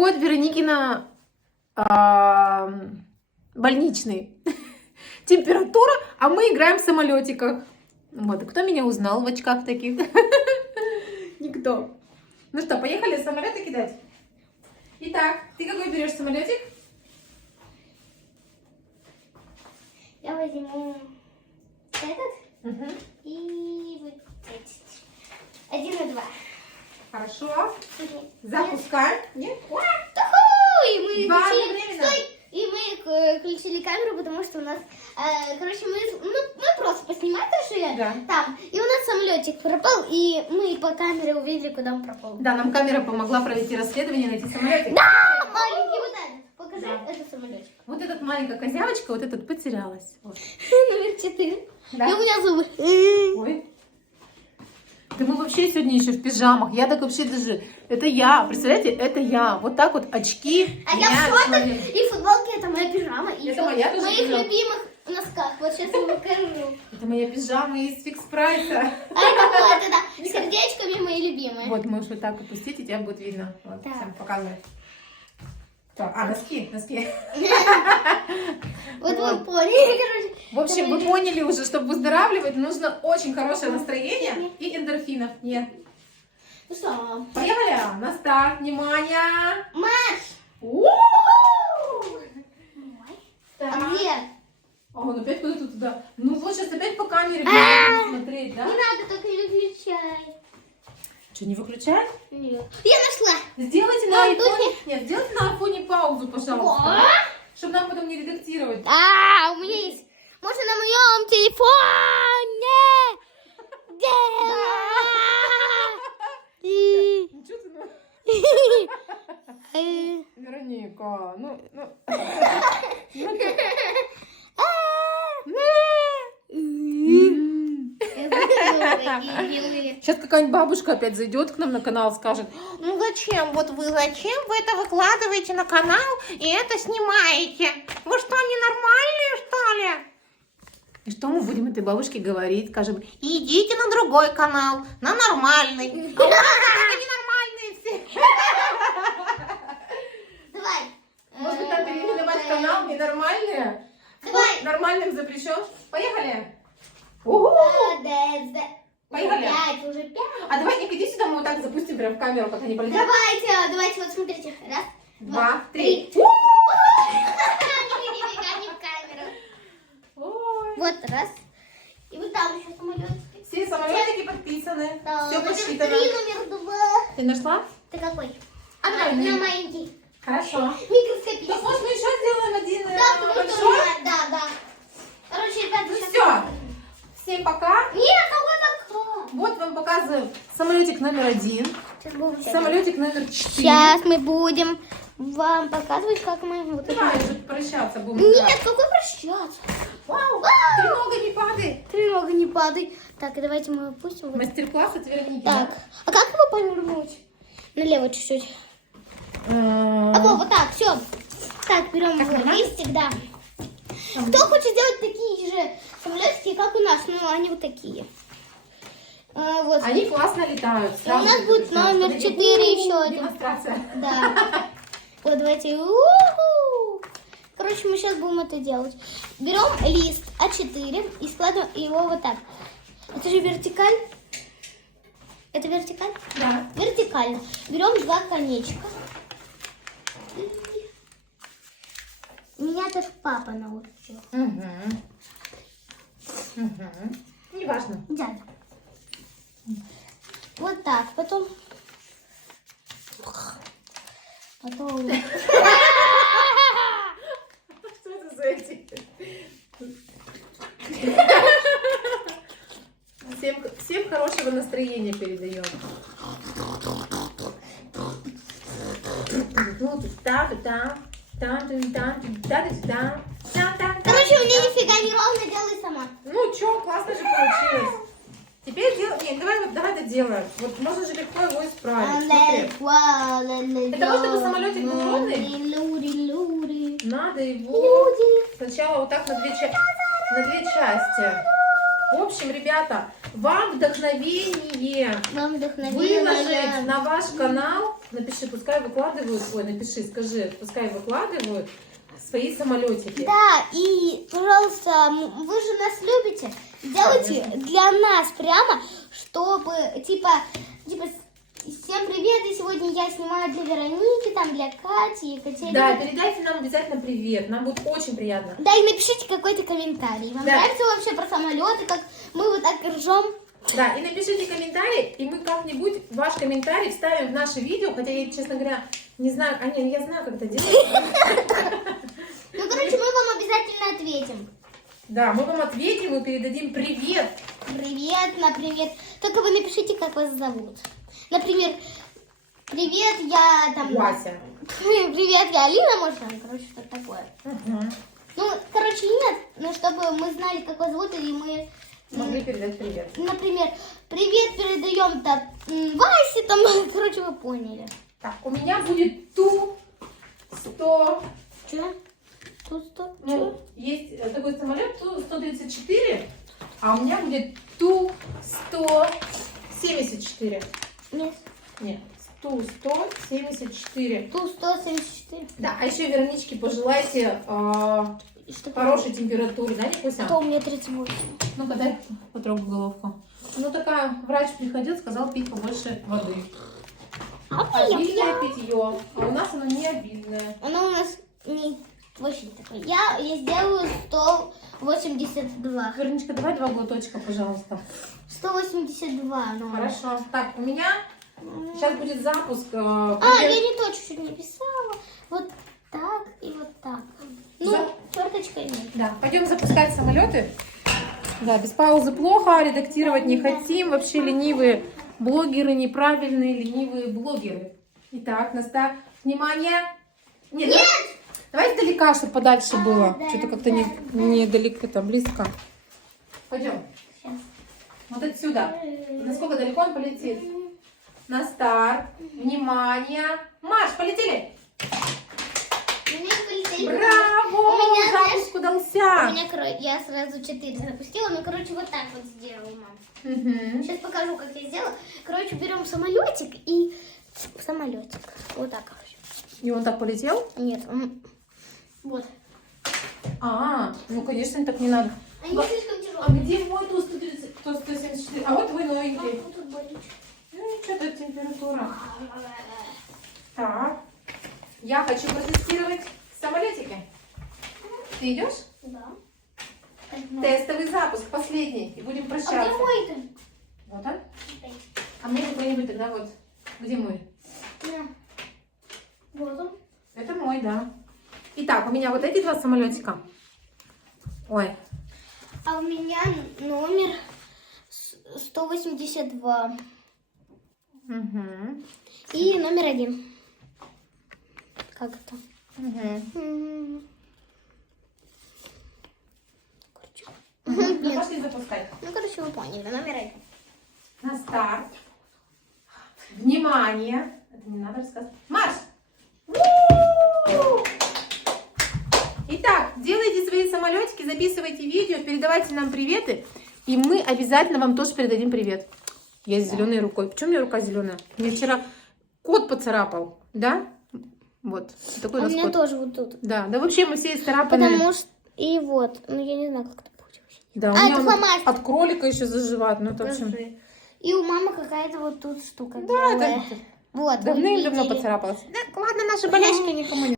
проходит Вероникина больничный. Температура, а мы играем в самолетиках. Вот, кто меня узнал в очках таких? Никто. Ну что, поехали самолеты кидать? Итак, ты какой берешь самолетик? Я возьму этот и вот эти. 1 и 2. Хорошо. Запускаем. Нет? И мы Два включили... одновременно. Стой! И мы включили камеру, потому что у нас... короче, мы просто поснимать решили там. И у нас самолетик пропал, и мы по камере увидели, куда он пропал. Да, нам камера помогла провести расследование, найти самолетик. Да! Маленький вот этот. Покажи, Да. это самолетик. Вот эта маленькая козявочка, вот этот потерялась. Вот. Номер 4. Да. И у меня зубы. Ой. Да мы вообще сегодня еще в пижамах. Я так вообще даже... Это я. Представляете, это я. Вот так вот очки. А я в шортах и футболке, это моя пижама. И Это моя тоже в моих пижама. любимых носках. Вот сейчас я покажу. Это моя пижама из фикс прайса. А это вот, это сердечками мои любимые. Вот, можешь вот так опустить, и тебя будет видно. Вот, Так. всем показывай. Так, носки. Вот вы поняли, короче. В общем, вы поняли уже, чтобы выздоравливать, нужно очень хорошее настроение и эндорфинов. Нет. Ну что? Поехали! На старт, внимание! Марш! У-у-у! А Так. где? А он опять куда-то туда. Ну вот сейчас опять по камере будем смотреть, да? Не надо, только не выключай. Что, не выключай? Нет. Я нашла. Сделайте на Там айфоне. духи. Нет, сделайте на айфоне паузу, пожалуйста. Чтобы нам потом не редактировать. А, у меня есть. Можно на моем телефоне. Ну что ты, Вероника, Сейчас какая-нибудь бабушка опять зайдет к нам на канал, скажет: ну зачем вы это выкладываете на канал и это снимаете? Вы что, ненормальные, что ли? И что мы будем этой бабушке говорить? Скажем: идите на другой канал, на нормальный. А у нас только ненормальные все. Давай. Может быть, надо переименовать канал ненормальные? Давай. Нормальным запрещен? Поехали. Угу. Поехали. 5, уже 5. А давай, Ник, иди сюда, мы вот так запустим прям в камеру, как они полетят. Давайте, вот смотрите. 1, 2, 3. Нифига не в камеру. Ой. Вот раз. И вот там еще самолетики. Все самолетики подписаны. Все Номер 3, посчитано. номер 2. Ты нашла? Ты какой? Давай, На Ник. маленький. Хорошо. Микроскопический. Так, может, мы еще сделаем один Да, потому что большой? да. Короче, ребята, Ну сейчас... все. Всем пока. Нет, какой пока? Вот вам показываю самолетик номер 1. Сейчас будем Самолетик номер 4. Сейчас мы будем вам показывать, как мы... Вот Давай это... уже прощаться будем. Нет, какой прощаться? Вау, тревога, не падай. Тревога, не падай. Так, и давайте мы опустим. Вот. Мастер-класс от Вероники. Так, а как его повернуть? Налево чуть-чуть. А вот так, все. Так, берем Так, нормально? листик, да. Кто хочет сделать такие же самолетики, как у нас? Ну, они вот такие. Вот. Они классно летают. И у нас будет номер 4 еще один. Демонстрация. Да. Вот, давайте. У-ху. Короче, мы сейчас будем это делать. Берем лист А4 и складываем его вот так. Это же вертикаль. Это вертикаль? Да. Вертикально. Берем 2 конечка. Меня даже папа научил. Неважно. Дядя. Вот так. Потом... Что это за эти? Всем хорошего настроения передаем. Короче, у меня нифига не ровно, делай сама. Ну чё, классно же получилось. Теперь нет, давай это делаем. Вот можно же легко его исправить. Смотри. Для того, чтобы самолетик был ровный, надо его сначала вот так на две части. В общем, ребята, вам вдохновение выложить на ваш канал напиши, пускай выкладывают, ой, напиши, скажи, пускай выкладывают свои самолетики. Да, и, пожалуйста, вы же нас любите. Сделайте для нас прямо, чтобы, типа, всем привет, и сегодня я снимаю для Вероники, там, для Кати, Екатерины. Да, передайте нам обязательно привет, нам будет очень приятно. Да, и напишите какой-то комментарий. Вам Да. нравится вообще про самолеты, как мы вот так ржем? Да, и напишите комментарий, и мы как-нибудь ваш комментарий вставим в наше видео, хотя я, честно говоря, не знаю, я знаю, как это делать. Ну, короче, мы вам обязательно ответим. Да, мы вам ответим и передадим привет. Привет, например. Только вы напишите, как вас зовут. Например, привет, я там... Вася. Привет, я Алина, может, там, короче, что-то такое. Угу. Ну, короче, нет, но чтобы мы знали, как вас зовут, и мы... Могли передать привет. Например, привет передаем так Васе, там, короче, вы поняли. Так, у меня будет Ту-100. Че? Тут что? Ну, есть такой самолет Ту-134, а у меня будет Ту-174. Нет. Нет, Ту-174. Тут 174. Да, а еще Вероничке пожелайте Что хорошей температуры, да, Никуся? Что у меня 38? Ну-ка, дай потрогай головку. Ну, такая, врач приходил, сказал пить побольше воды. А Обильное питье. А у нас оно не обильное. Оно у нас не очень такое. Я сделаю 182. Вероничка, давай 2 глоточка, пожалуйста. 182. Ну. Хорошо. Так, у меня сейчас будет запуск. Я не то чуть-чуть не писала. Вот так и вот так. Ну, черточкой нет. Да, пойдем запускать самолеты. Да, без паузы плохо, редактировать не хотим. Вообще ленивые блогеры, неправильные ленивые блогеры. Итак, Наста, внимание. Нет! Давай издалека, чтобы подальше было. да, Что-то как-то да, не далеко, это близко. Пойдем. Сейчас. Вот отсюда. Насколько далеко он полетит? На старт. Внимание. Маш, полетели. У меня полетели. Браво! У меня, Запуск У удался. меня, я сразу 4 запустила, ну, короче, вот так вот сделала, мам. Мгм. Сейчас покажу, как я сделала. Короче, берем самолетик и самолетик. Вот так, короче. И он так полетел? Нет, вот. Ну, конечно, так не надо. Они слишком А тяжелые. где мой Ту-130, Ту-174? А вот твой новенький. Тут болит. Ну, ничего, тут температура. Так. Я хочу протестировать самолетики. Ты идешь? Да. Тестовый запуск, последний. И будем А прощаться. где мой-то? Вот он. А мне какой-нибудь тогда вот. Где мой? Да. Вот он. Это мой, да. Итак, у меня вот эти 2 самолетика. Ой. А у меня номер 182. Угу. И номер 1. Как это? Угу. Короче. Ну, пошли запускать. Ну, короче, вы поняли. Номер 1. На старт. Внимание. Это не надо рассказывать. Марш! Итак, делайте свои самолетики, записывайте видео, передавайте нам приветы. И мы обязательно вам тоже передадим привет. Я с зеленой рукой. Почему у меня рука зеленая? Мне вчера кот поцарапал. Да? Вот. Такой у У нас меня кот. тоже вот тут. Да, да вообще мы все исцарапаны. Потому что... И вот. Ну, я не знаю, как это получилось. Да, у А, меня это он фломастер. от кролика еще заживает. Ну, это в общем... И у мамы какая-то вот тут штука. Да, белая. это Вот, вы давным-давно видели. поцарапалась. Да, ладно, наши болячки никому не